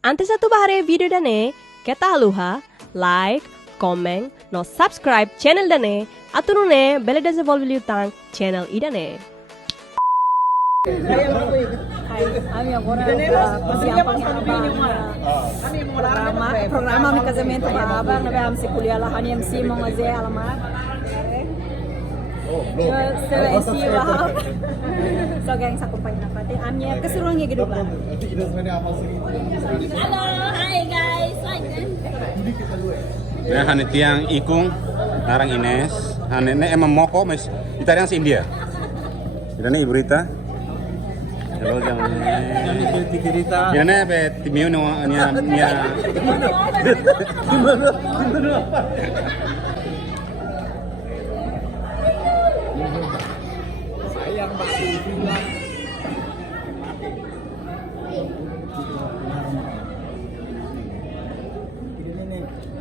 Antes satu bahare video dane keta haluha like, comment, no subscribe channel dane atunune bell dese volviliutang channel idane. Kami agora persiapan programa mi casamento ba na ba si kuliah lah hani MC mo ngaze alamat. So gengs aku pengen apa teh amnya keseruannya gitu kan. Halo, hi guys. Nah, hani tiang ikung narang Ines, hani ne emang moko mes itarian si India. Ini Ibu Rita. Halo jangan. Ya ne be timiu nya. Sayang Pak bilang.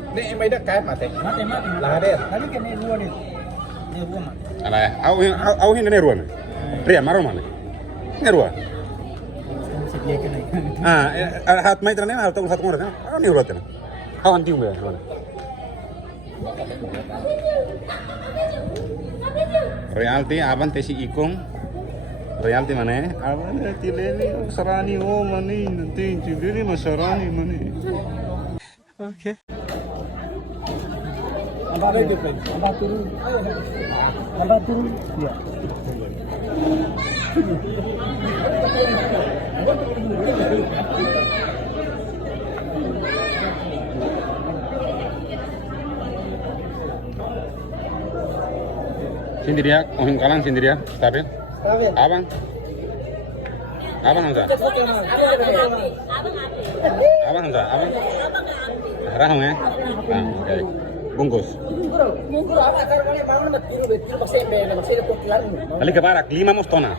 Ini emang dah kaya mati. Mati. Lah ada. Tadi kan ini ruang ni. Ni ruang mati. Ala, au hin ne ruan. Ria maro mana? Ne ruan. Hat mai trane hat hat ngora. Ni ruan tena. Hau anti umbe. Realti aban tesi ikung. Realti mana? Aban tileli sarani o mani nanti tileli masarani mani. Okay. Abang lagi plan. Abang turun. Abang turun. Ya. Sendiriak, ohim kalang sendiriak, stabil. Abang. Abang Hamzah. Abang Hamzah, abang. Rahang ya. Oke. Bungkus. Ali ke barak 5 mostona.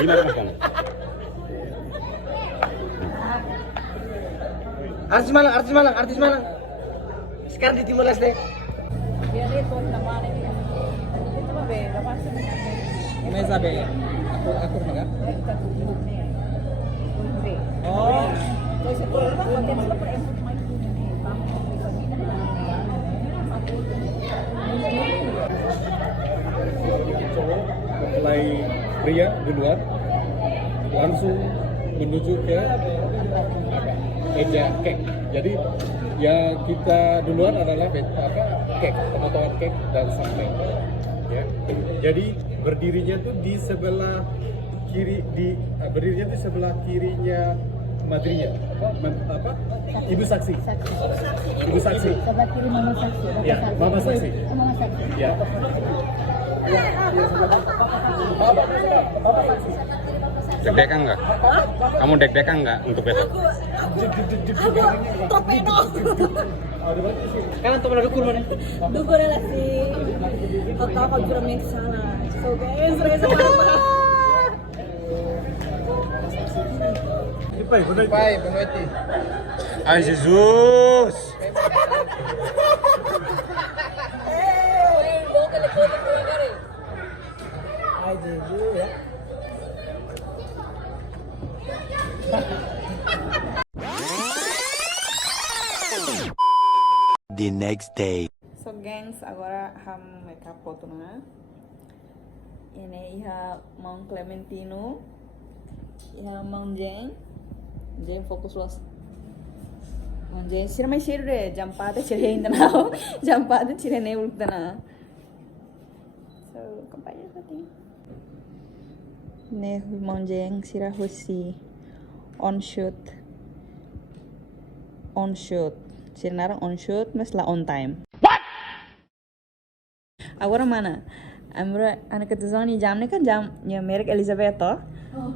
5 mostona. Artis Malang. Sekarang di Timor Leste. Mesa be. Aku makan. Oh. Mempelai pria duluan langsung menuju ke meja kek. Jadi yang kita duluan adalah kek, pemotongan kek dan sampai. Ya. Jadi berdirinya tuh di sebelah kirinya madrinya apa? Ibu saksi. Sebelah kiri mama saksi. Ya, mama saksi. Ya. Deg-degan nggak? Kamu deg-degan nggak untuk besok? Torpedo. Kan teman dukur mana? Dukur lah si. Kota kau jurang yang sana. So guys, Pai, Bonueti. Ay, Jesus! Ai, Jesus ya. The next day. So gengs, agora ham makeup foto na. Ini iha Mount Clementino. Iha Mount Jane. Jane fokus los. Mount Jane sira mai shiru re jampate chile ainda na. Jampate chile ne ulta na. So kampanya tadi. Ne Mount Jane sira hosi on shoot. Sira narang on shoot mas la on time. Agora mana? Amra anak ketuzani jamne kan jamnya merek Elizabeth toh.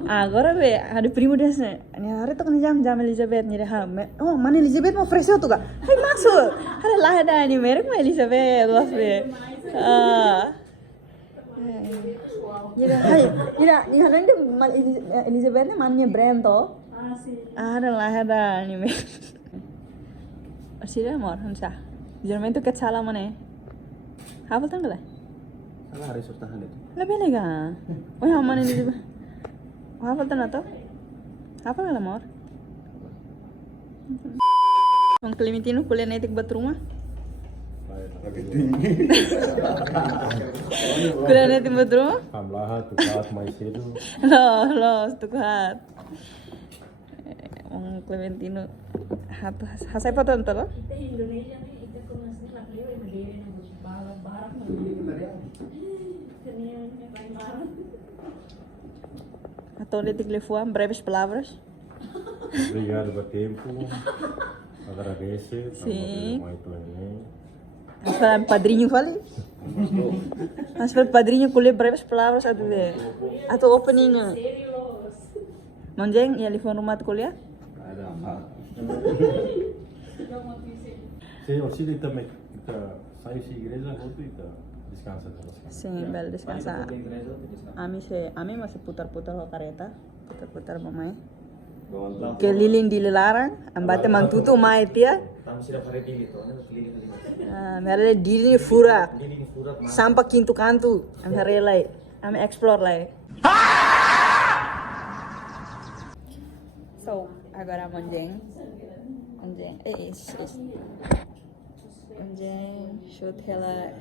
Agora be ada primo desne. Ani hari to kan jam Elizabeth ni ha. Oh mana Elizabeth mau fresh tu ga? Hai maksud. Hari lah ada ni merek mah Elizabeth was be. Ya hai. Ni hari ni Elizabeth ni mannya brand toh. Ada lah ada ni merek. Asira amor, hamsa. Jerman tu kecala mana? Apa tanggal? Salah hari surtahan itu. Lebih lega. Oh yang mana ni? Apa tanda tu? Apa nama amor? Mang Clementino kuliah netik buat rumah. Lagi tinggi. Kuliah netik buat rumah. Hamlahat, tukat, maisedu. Loh, stukat. Mang Clementino hasai foto entar loh. Atau netik lefuam breves palavras. Obrigado pelo tempo. Agradecer. Sim. Muito bem. Hasta padrinho falei. Hasta padrinho kuliah breves palavras atau opening. Monjeng, ya telepon rumah kuliah? Ada apa? Sim, auxílio também. Kita sai si igreja, outro kita descansa terus. Sim, bel descansa. Ami masih putar-putar lo kereta, putar-putar mamai. Keliling di Lelarang, ambate mantutu mai tia. Mereka diri furak, sampai kintu kantu, amare lai, ame explore lai. So, agora Monjeng, Monjeng shoot hela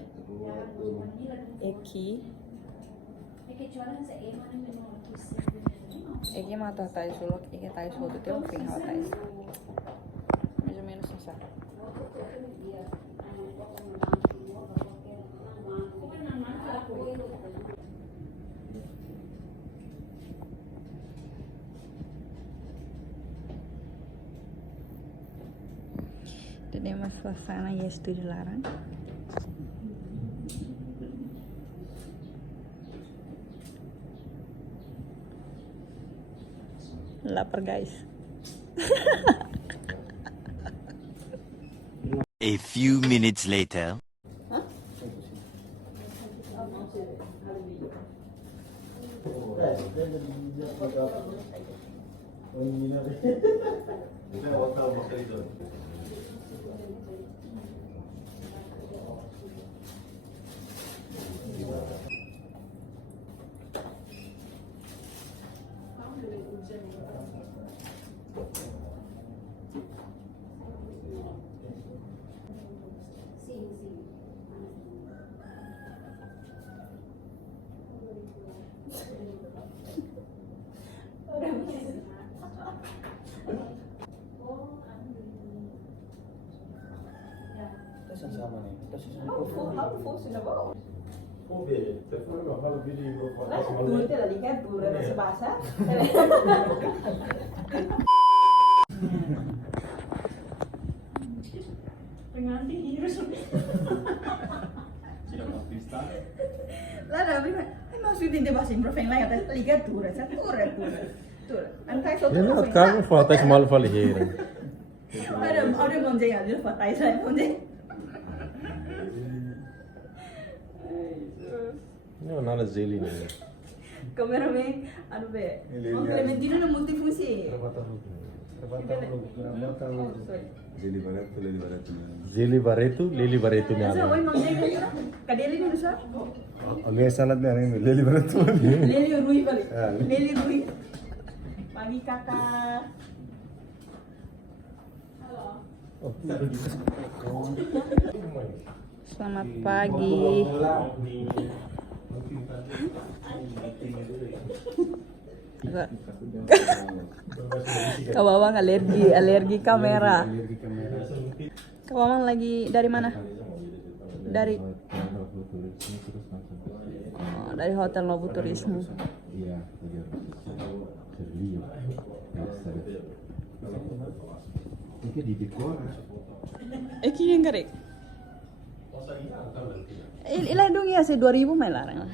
Eki mata tais sulok, eki tais foto tem fim hal tais. Mais ou menos assim. Jadi mas suasana ya Studio Larang. Lapar guys. A few minutes later. Lá prima, ai mas eu tentei baixar profeng lá até liga dura, já dura. Antai só Ini kan foto mal valheira. Ada Monjeng aja fotai saya Monjeng. Ini nada zeli nih. Kameramen, anu be. Mang Clementino na multifungsi. Zeli Barreto, Lili Barreto nya. Asa oi Monjeng kan? Kadeli ni nusa? Oke, sangat nih, Leli banget tuh. Leli Rui balik. Leli Rui. Pagi kakak. Selamat pagi. Kak Bawang alergi kamera. Kak Bawang lagi dari mana? Dari dari Hotel Nobu Turismo. Iya, Ini di dekor. Eki yang karek. Ilah dong ya, 2.000 main larang.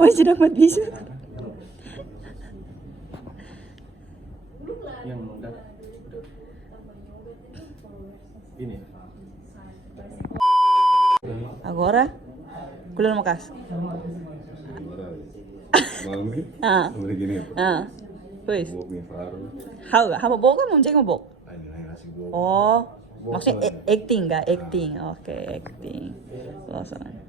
Oh, sudah mat bisa. Yang mendak. Ini. Agora, kuliah makas. Mami, Ah. boleh gini ya? Ah. Wis. Buat mie baru. Haba bok kan munceng bok. Ini nasi goreng. Oh, maksudnya acting nggak? Acting, oke acting. Suasana.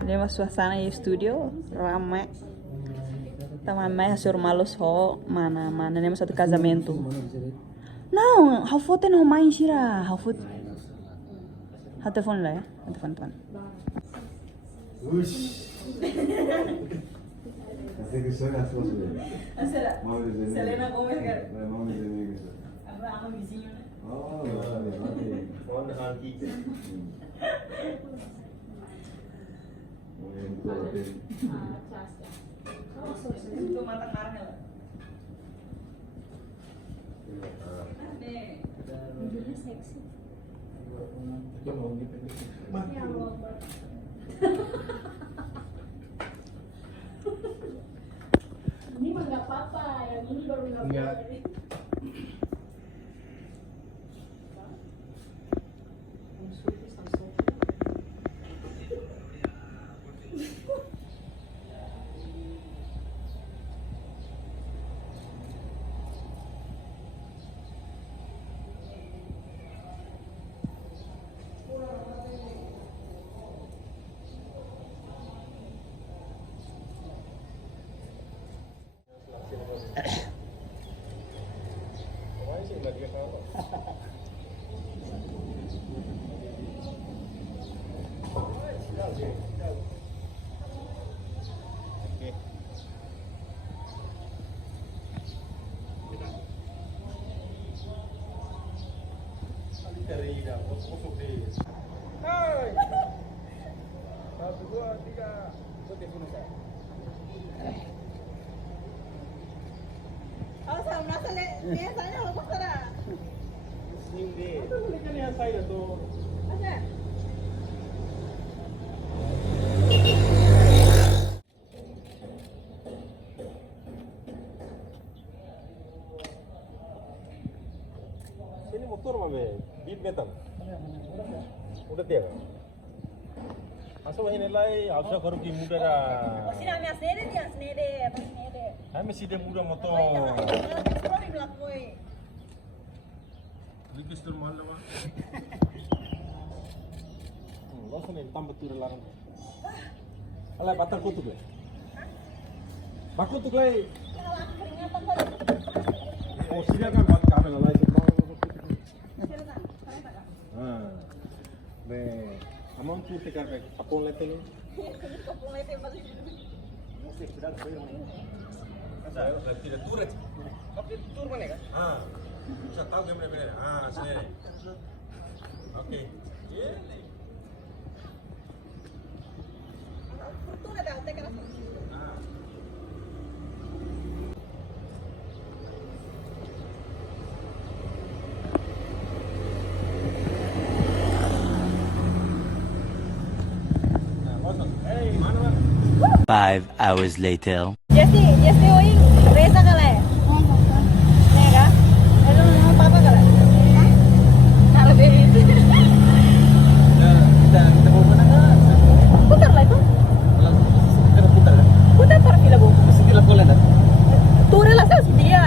Ini mas suasana di studio ramai. Tamamai hasil malos ho mana ini mas satu casamento. Não, hau foto não mais sira, hau foto. Hau telepon lah ya, hau telepon. Ush. Así que soy las cosas. Mami de Selena Gomez kan? Mami de negro. Ama vizinho. Oh, vale, vale. On haki. Itu matang marah lah. Ini mah nggak apa-apa, yang ini baru nggak apa-apa. Satu, dua, tiga. Kalau sama masalah biasanya kalau pasara. Senyum deh. Itu belikan yang saya tuh. Ada. Ini motor mame, beat metal. Udah tiada. Asal ini lai, asal karu ki muda dah. Sini kami asnede dia asnede, asnede. Kami sih dia muda motor. Terus bilang koi. Register mahal nama. Langsung ni tambah tu larang. Alah batal kutuk le. Bakutuk le. Oh sini kan buat kamera lai tu. Ah. Be, among tu tekar be. Apon le telu. Tidak turun. Tapi tur mana kan? Ah. Bisa tahu game benar. Ah, sini. Oke. Fortuna dah tekan apa? Hey, mana bang? 5 hours later. Jesse oing reza kala. Nega. Hello, nama papa kala. Kalau baby. Kita mau mana kan? Putar lah itu. Kena putar kan? Putar par fila bu. Mesti kita boleh dah. Ture lah saya dia.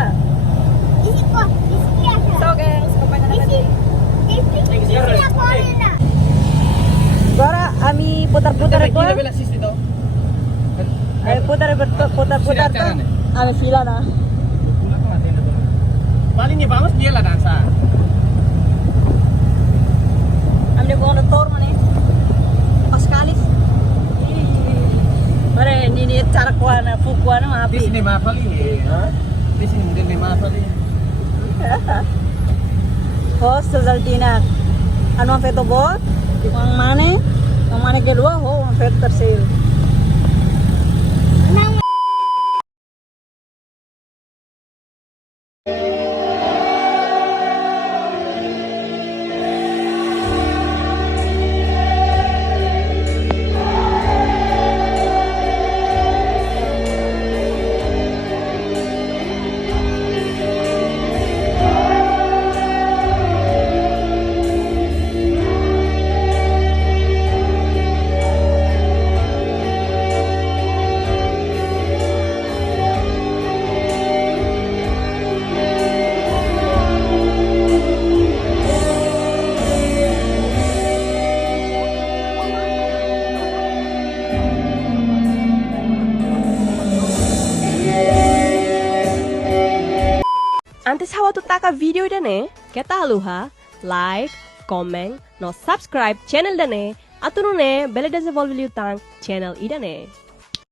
So gengs, kapan Gora, ami putar-putar ko. Ay putar-putar to. Ami fila na. Paling ni vamos dia lah dansa. Ami ko na tour man eh. Paskalis. Mare ni cara ko na fukuan na Di maapi. sini mahal ini, ha? Di sini mungkin di mahal ini. Host Zaltina. Ano ang feto bo? Ang mane kedua ho ang feto tersil. Ate sawa tu taka video idane, keta aluha, like, comment, no subscribe channel dane, atunu ne bele devolve liu tang channel idane.